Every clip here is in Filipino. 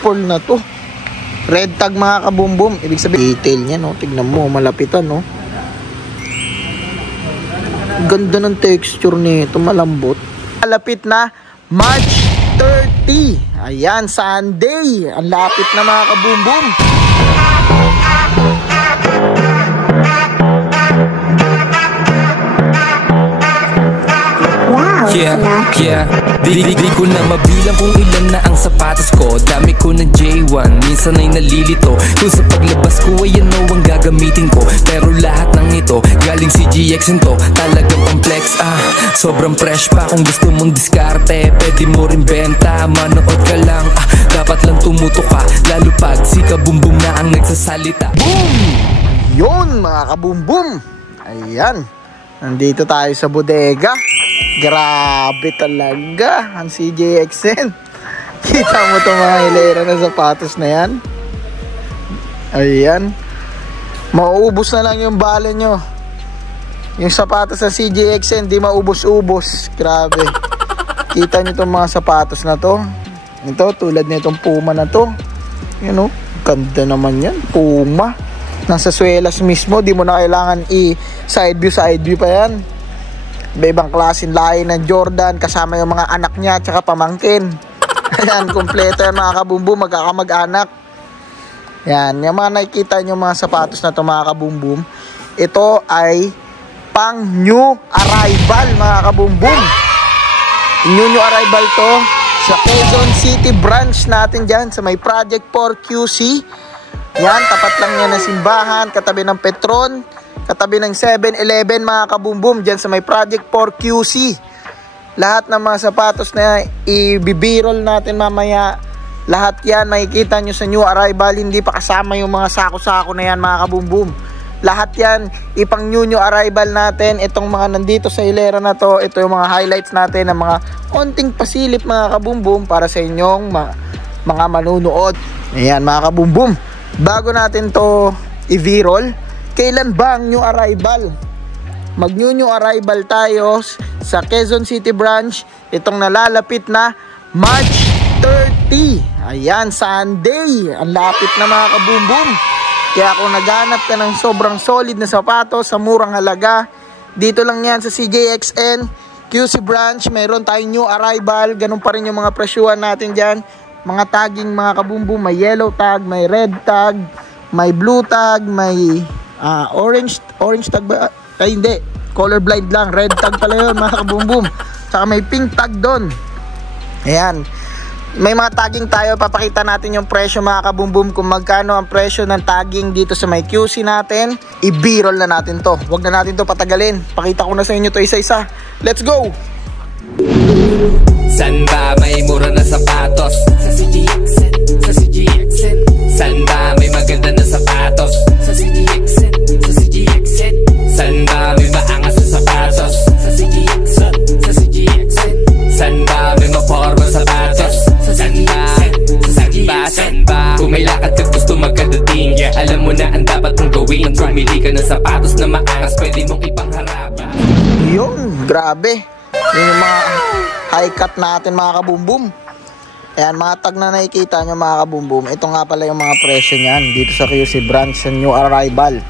sample na to. Red tag mga kabumbum. Ibig sabihin, detail niya, no? Tignan mo, malapitan, no? Ganda ng texture nito, malambot. Malapit na March 30. Ayan, Sunday. Ang lapit na mga kabumbum. Yeah, di ko na mabilang kung ilan na ang sapatos ko. Dami ko ng J1, minsan ay nalilito. Kung sa paglabas ko ay ano ang gagamitin ko. Pero lahat ng ito, galing CGX to. Talagang complex, sobrang fresh pa. Kung gusto mong diskarte, pwede mo rin benta. Manood ka lang, dapat lang tumuto ka. Lalo pag si Kabumbum na ang nagsasalita. Boom! Yun mga kabumbum. Ayan, nandito tayo sa bodega. Grabe talaga ang CJXN. Kita mo itong mga hilera na sapatos na yan. Ayan. Mauubos na lang yung bala nyo. Yung sapatos sa CJXN, di maubos-ubos. Grabe. Kita nyo itong mga sapatos na to. Ito, tulad nitong Puma na to. Yan o, ganda naman yan. Puma. Nasa swelas mismo, di mo na kailangan side view pa yan. Ibang klaseng lahi ng Jordan, kasama yung mga anak niya at saka pamangkin. Ayan, kompleto yan mga kabumbum, magkakamag-anak. Yan, yung mga nakikita nyo mga sapatos na to mga kabumbum, ito ay pang new arrival mga kabumbum. New arrival to sa Quezon City branch natin dyan sa may Project 4 QC. Yan, tapat lang yan ng simbahan, katabi ng Petron, katabi ng 7-Eleven mga kabumbum, dyan sa may Project 4 QC. Lahat ng mga sapatos na i-birol natin mamaya, lahat yan makikita nyo sa new arrival. Hindi pa kasama yung mga sako-sako na yan mga kabumbum. Lahat yan ipang new arrival natin. Itong mga nandito sa hilera na to, ito yung mga highlights natin ng mga konting pasilip mga kabumbum para sa inyong mga manunood. Ayan mga kabumbum, bago natin to i-virol, kailan ba ang new arrival? Mag-new arrival tayo sa Quezon City branch. Itong nalalapit na March 30. Ayan, Sunday. Ang lapit na mga kabumbum. Kaya kung naghanap ka ng sobrang solid na sapatos sa murang halaga, dito lang yan sa CJXN QC branch. Mayroon tayong new arrival. Ganun pa rin yung mga presyuhan natin dyan. Mga tagging mga kabumbum. May yellow tag, may red tag, may blue tag, may orange tag ba? Ay hindi, colorblind lang, red tag pala yun mga kabumbum. Saka may pink tag doon. Ayan, may mga tagging tayo, papakita natin yung presyo mga kabumbum, kung magkano ang presyo ng tagging dito sa may QC natin. I-birol na natin to, wag na natin to patagalin. Pakita ko na sa inyo to isa-isa. Let's go! San ba may mura na sapatos? Sa CGXN, sa CGXN. San ba may maganda na sapatos? Sa CGXN, sa CGXN. San ba may maangas na sapatos? Sa CGXN, sa CGXN. San ba may maporma sapatos? Sa CGXN, sa CGXN. San ba kung may lakad ka gusto magkadating, alam mo na ang dapat mong gawin. Pumili ka ng sapatos na maangas, pwede mong ipangharap. Yun, grabe. Yun yung mga high cut natin mga kabumbum. Ayan, mga tag na nakikita nyo mga kabumbum. Ito nga pala yung mga presyo nyan dito sa QC branch sa new arrival.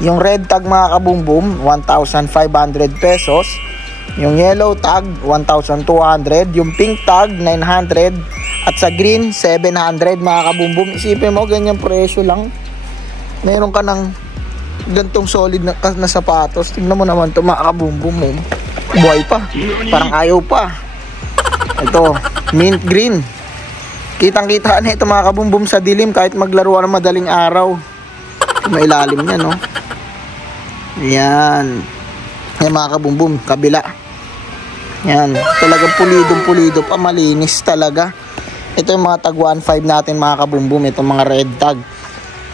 Yung red tag mga kabumbum, 1,500 pesos. Yung yellow tag, 1,200. Yung pink tag, 900. At sa green, 700 mga kabumbum. Isipin mo, ganyan presyo lang. Meron ka ng gantong solid na sapatos. Tingnan mo naman ito mga kabumbum. Buhay pa, parang ayaw pa. Ito, mint green. Kitang-kita na ito mga kabumbum sa dilim kahit maglaro ng madaling araw. May ilalim niya, no? Yan. Yan mga kabumbum, kabila. Yan, talagang pulidong-pulido pa, malinis talaga. Ito yung mga tag 1.5 natin mga kabumbum. Ito mga red tag.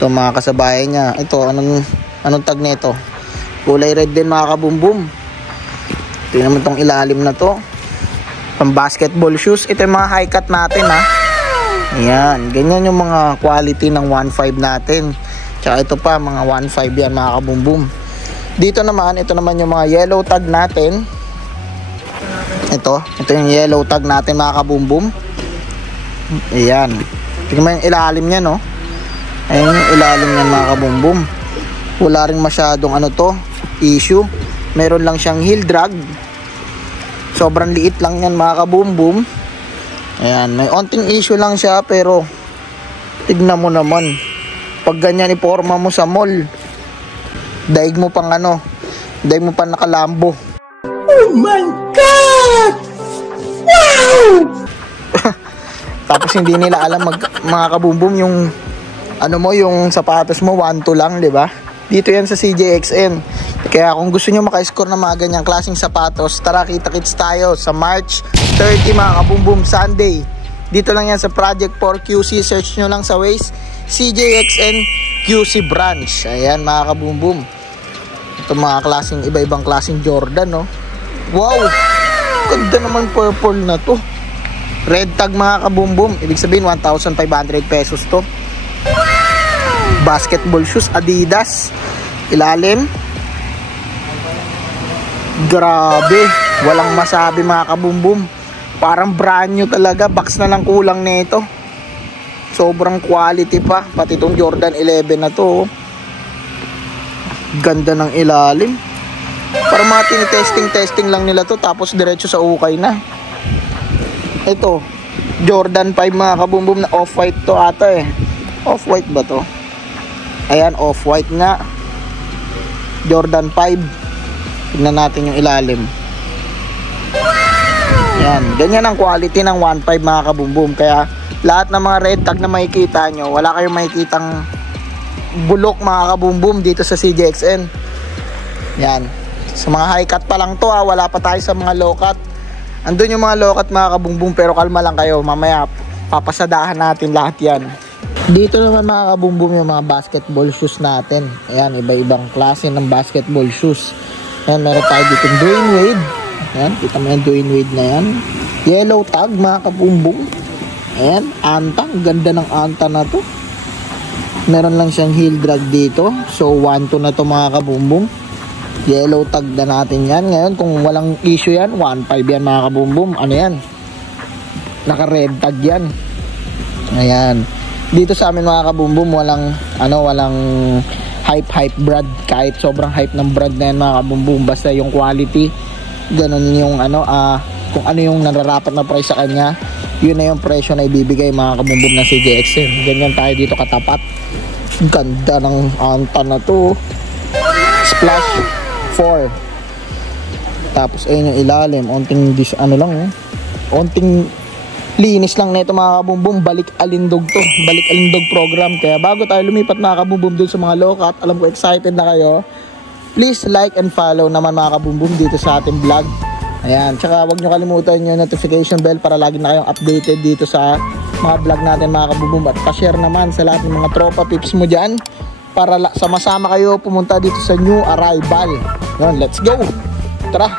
Ito mga kasabayan niya. Ito, anong tag nito? Kulay red din mga kabumbum. Ito naman tong ilalim na to, pang basketball shoes. Ito yung mga high cut natin ha. Ayan, ganyan yung mga quality ng 1.5 natin. Tsaka ito pa, mga 1.5 yan mga kabumbum. Dito naman, ito naman yung mga yellow tag natin. Ito yung yellow tag natin mga kabumbum. Ayan, Tingnan mo yung ilalim niya, no? Ayun yung ilalim niyan mga kabumbum. Wala rin masyadong ano to, issue. Meron lang siyang heel drag. Sobrang liit lang yan mga kabumbum. Ayan, may onting issue lang siya pero tignan mo naman. Pag ganyan iporma mo sa mall, daig mo pang ano, daig mo pang nakalambo. Oh my God! Wow! Tapos hindi nila alam mga kabumbum yung ano mo, yung sapatos mo 1-2 lang, di ba? Dito yan sa CJXN. Kaya kung gusto nyo maka-score na mga ganyang klaseng sapatos, tara kita-kits tayo sa March 30 mga kabumbum, Sunday. Dito lang yan sa Project 4 QC. Search nyo lang sa Waze, CJXN QC branch. Ayan mga kabumbum. Ito mga klaseng, iba-ibang klaseng Jordan, no? Wow! Ganda naman purple na to. Red tag mga kabumbum. Ibig sabihin 1,500 pesos to. Basketball shoes, Adidas. Ilalim. Grabe. Walang masabi mga kabumbum. Parang brand new talaga. Box na lang kulang nito. Sobrang quality pa. Pati itong Jordan 11 na to. Ganda ng ilalim. Para mga tinitesting lang nila to. Tapos diretso sa ukay na. Ito Jordan 5 mga kabumbum na off-white to ata eh. Off-white ba to? Ayan, off-white nga. Jordan 5. Tignan natin yung ilalim. Yan, ganyan ang quality ng 1.5 mga kabumbum. Kaya lahat ng mga red tag na makikita nyo, wala kayong makikitang bulok mga kabumbum dito sa CJXN. Yan, sa mga high cut pa lang to ha. Wala pa tayo sa mga low cut. Andun yung mga low cut mga kabumbum, pero kalma lang kayo. Mamaya papasadahan natin lahat yan. Dito naman mga kabumbum yung mga basketball shoes natin. Ayan, iba-ibang klase ng basketball shoes. Ayan, meron tayo dito yung Dwayne Wade. Ayan, kita mo yung Dwayne Wade na yan. Yellow tag mga kabumbum. Ayan, anta. Ganda ng anta na to. Meron lang siyang heel drag dito. So 1-2 na to mga kabumbum. Yellow tag na natin yan. Ngayon kung walang issue yan, 1.5 yan mga kabumbum. Ano yan? Naka red tag yan. Ayan. Dito sa amin mga kabumbum, walang hype brand. Kahit sobrang hype ng brand na yan mga kabumbum, basta yung quality, ganun yung kung ano yung nararapat na price sa kanya, yun na yung presyo na ibibigay mga kabumbum ng CJXN. Ganyan tayo dito katapat. Ganda ng anta na to. Splash 4. Tapos ayun yung ilalim, onting onting linis lang nito mga kabumbum. Balik alindog to, balik alindog program. Kaya bago tayo lumipat mga kabumbum dun sa mga low cut, alam ko excited na kayo, please like and follow naman mga kabumbum dito sa ating vlog. Ayan, tsaka huwag nyo kalimutan yung notification bell para lagi na kayong updated dito sa mga vlog natin mga kabumbum. At pa-share naman sa lahat ng mga tropa pips mo dyan para sama-sama kayo pumunta dito sa new arrival. Yun, let's go. Tara,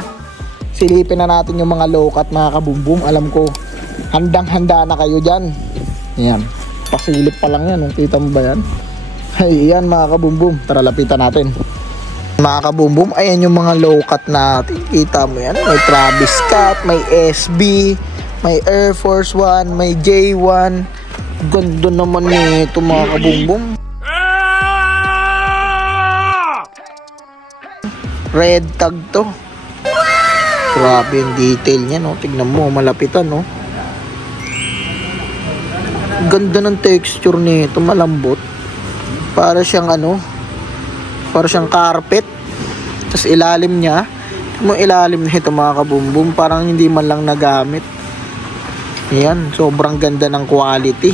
silipin na natin yung mga low cut mga kabumbum. Alam ko handang-handa na kayo dyan. Ayan, pasilip pa lang yan. Kita mo ba yan? Ay, yan mga kabumbum. Tara, lapitan natin. Mga kabumbum, ayan yung mga low cut natin. Kita mo yan. May Travis Scott, may SB, may Air Force 1, may J1. Ganda naman nito mga kabumbum. Red tag to. Grabe yung detail niya, no? Tignan mo, malapitan, no? Ganda ng texture nito, malambot. Para siyang para siyang carpet. Tapos ilalim niya, mo ilalim nito mga kabumbum, parang hindi man lang nagamit. Ayan, sobrang ganda ng quality.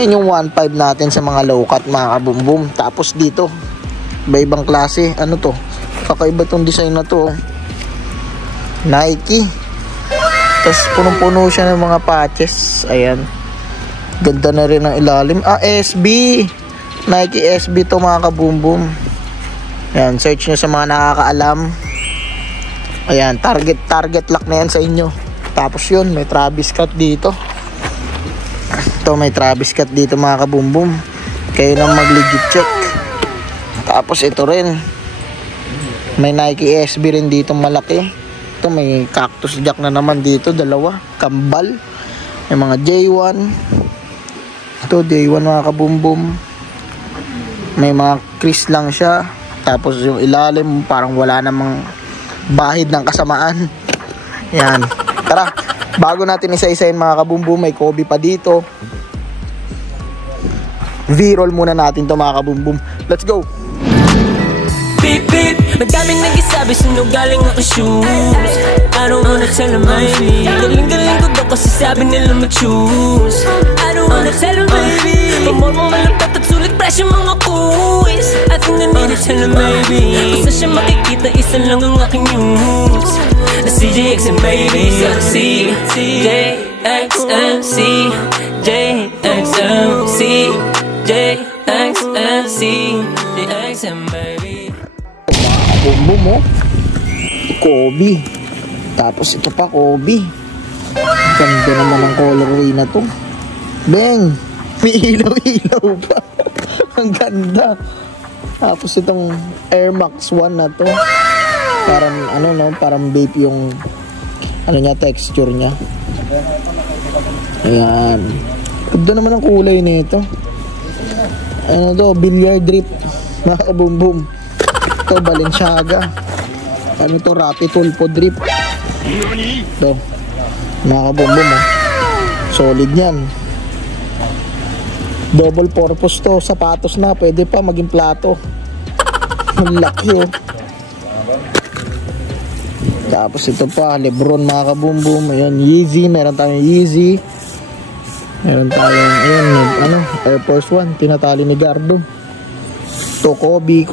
Yan yung 1.5 natin sa mga low cut mga kabumbum. Tapos dito, iba-ibang klase. Ano to? Kakaiba tong design na to. Nike. Tapos punong-puno siya ng mga patches. Ayan. Ganda na rin ang ilalim. SB. Nike SB to mga kabumbum. Ayan, search nyo sa mga nakakaalam. Ayan, target lock na yan sa inyo. Tapos yun, may Travis Scott dito. Ito, may Travis Scott dito mga kabumbum. Kayo nang mag-legit check. Tapos ito rin. May Nike SB rin dito malaki. Ito, may cactus jack na naman dito. Dalawa. Kambal. May mga J1. Ito, day 1 mga kabumbum. May mga crease lang siya. Tapos yung ilalim, parang wala namang bahid ng kasamaan. Yan. Tara, bago natin isa-isahin mga kabumbum, may Kobe pa dito. V-roll muna natin to mga kabumbum. Let's go! Beep beep, madaming nagsasabi sino galing ako shoes. I don't wanna tell them baby. Galing-galing ko daw kasi sabi nila mag-choose. I don't wanna tell them baby. Pamor mo malapit at sulit fresh yung mga kuwis. I think I need to tell them baby. Kung siya makikita isa lang ang aking news. Na CJXN baby. CJXN CJXN baby. Bumbum mo. Kobe. Tapos ito pa Kobe. Ganda naman ang colorway na to. Beng! May ilaw-ilaw pa. Ang ganda. Tapos itong Air Max 1 na to. Parang ano no, parang vape yung ano niya, texture niya. Ayan. Ganda naman ang kulay nito. Ano to, billiard drip. Mga kabumbum. Ito, Balenciaga. Ano to, Rapid Tulpo Drip. Ito, mga kabumbum, oh. Solid yan. Double purpose to, sapatos na, pwede pa maging plato. Ang laki, oh. Tapos ito pa, Lebron, mga kabumbum. Ayan, Yeezy, meron tayong Yeezy. Meron tayong, ayan, ano, Air Force 1, tinatali ni Gardo. Ito, Kobe.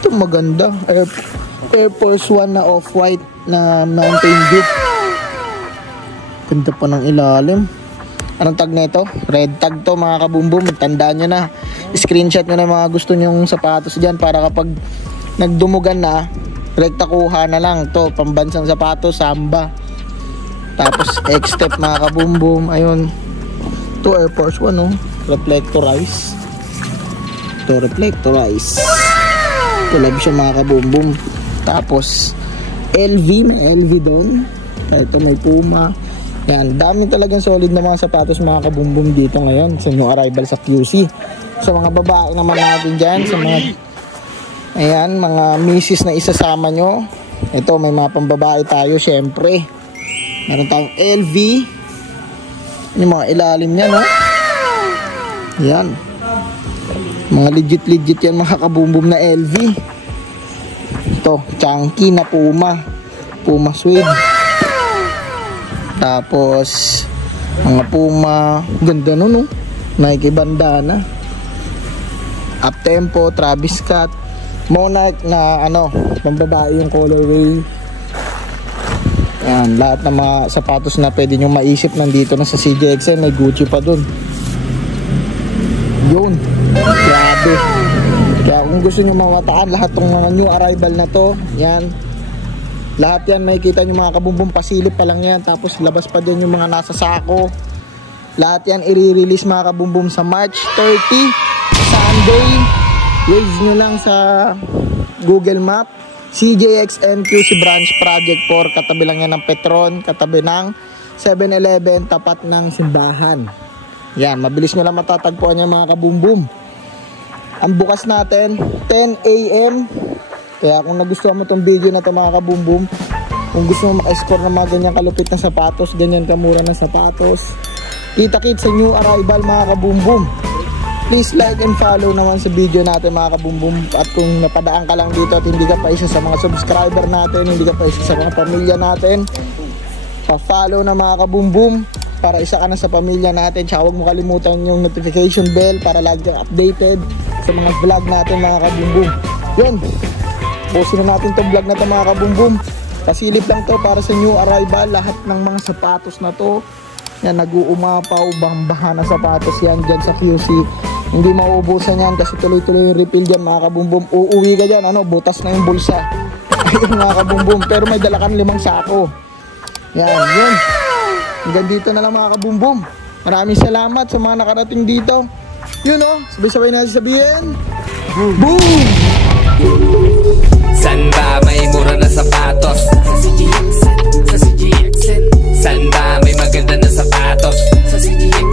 Ito maganda, Air Force 1 na off-white na Mountain Dew. Ganda pa ng ilalim. Anong tag na ito? Red tag to mga kabumbum. Tandaan nyo na. Screenshot nyo na mga gusto nyong sapatos dyan para kapag nagdumugan na, rekta kuha na lang. To, pambansang sapatos, Samba. Tapos X-Step mga kabumbum. Ayun. Ito Air Force 1, oh. Reflectorize. Ito reflectorize. Tulad siya mga kabumbum. Tapos LV, may LV doon. Ito may Puma. Yan, dami talagang solid na mga sapatos mga kabumbum dito ngayon sa new arrival sa QC. Sa mga babae naman natin dyan, sa mga ayan, mga misis na isasama nyo. Ito, may mga pambabae tayo syempre. Meron tayong LV. Yung mga ilalim niya, no? Yan. Mga legit yan mga kabumbum na LV. Ito, chunky na Puma suede. Tapos mga Puma, ganda no, no? Nike bandana. Uptempo, Travis Scott, Monarch na ano, pambabae yung colorway. Yan, lahat ng mga sapatos na pwede nyo maisip nandito na sa CJXN. May Gucci pa dun. Yun, grabe. Kaya kung gusto nyo mawataan lahat ng mga new arrival na to, yan, lahat yan makikita nyo mga kabumbum, pasilip pa lang yan. Tapos labas pa din yung mga nasa sako. Lahat yan i-release mga kabumbum sa March 30, Sunday. Wage nyo lang sa Google Map, CJXN QC Branch Project 4. Katabi lang yan ng Petron, katabi ng 7-Eleven, tapat ng simbahan. Yan, mabilis nyo lang matatagpuan yan mga kabumbum. Ang bukas natin 10 AM. Kaya kung nagustuhan mo tong video na to mga kabumbum, kung gusto mo maka-score ng mga ganyan kalupit na sapatos, ganyan kamura na sapatos, kita-kit sa new arrival mga kabumbum, please like and follow naman sa video natin mga kabumbum. At kung napadaan ka lang dito at hindi ka pa isa sa mga subscriber natin, hindi ka pa isa sa mga pamilya natin, pa-follow na mga kabumbum para isa ka na sa pamilya natin. Tsaka huwag mo kalimutan yung notification bell para lagi kang updated sa mga vlog natin mga kabumbum. Yun, posin na natin itong vlog na ito mga kabumbum. Pasilip lang to para sa new arrival. Lahat ng mga sapatos na to, yan, nag-uumapaw, bang-baha na sapatos yan dyan sa QC. Hindi mauubusan yan kasi tuloy-tuloy yung refill dyan mga kabumbum. Uuwi ka dyan, ano, butas na yung bulsa. Ayun mga kabumbum, pero may dala kang 5 sako. Yan, yun. Hanggang dito na lang mga kabumbum. Maraming salamat sa mga nakarating dito. Yun o, sabay-sabay natin sabihin, boom! San ba may mura na sapatos? Sa CJXN, sa CJXN. San ba may maganda na sapatos? Sa CJXN.